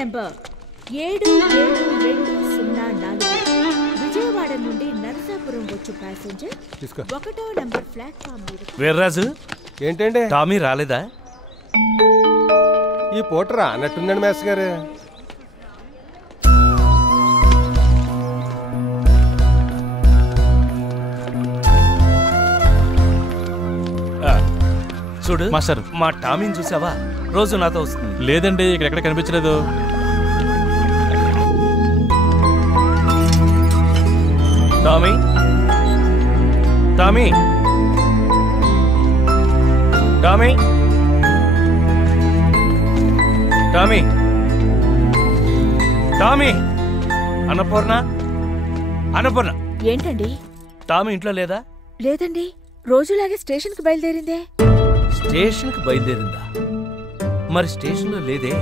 Number 7720 Vijayawada నుండి నరసాపురం వచ్చే passenger 1వ నెంబర్ ప్లాట్ఫామ్ మీద. వీర్రాజు ఏంటండి టామీ రాలేదా? ఈ పూట రానట్టుందండి మేస్ గారు. చూడు మాస్టర్, మా టామీని చూసావా? రోజు నాతో వస్తుంది. లేదండి, ఇక్కడ కనిపించలేదు. Tommy Tommy Tommy Tommy Tommy Annapurna Annapurna. ఏంటండి? టామీ ఇంట్లో లేదా? లేదండి, రోజులాగే స్టేషన్కి బయలుదేరిందే. స్టేషన్కి బయలుదేరిందా? మరి స్టేషన్లో లేదే,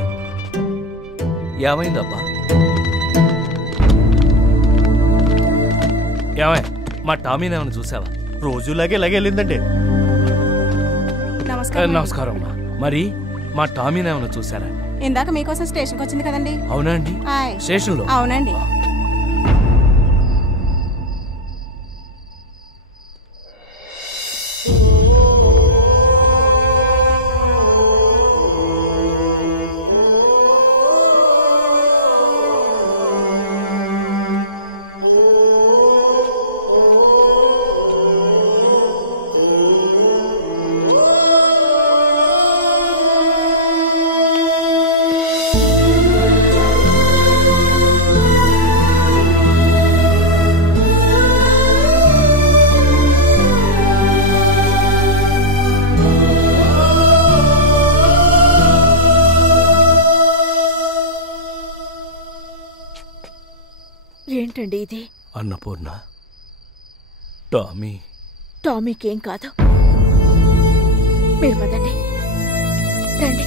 ఏమైందబ్బా? ఏమై మా టామీని ఏమైనా చూసావా? రోజులాగే ఇలాగే వెళ్ళిందండి. నమస్కారం అమ్మా. మరి మా టామీని ఏమైనా చూసారా? ఇందాక మీకోసం స్టేషన్కి వచ్చింది కదండి. అవునా అండి? స్టేషన్లో? అవునండి. ఏంటండి ఇది? అన్నపూర్ణ, టామీకేం కాదు. మీరు పదండి, రండి.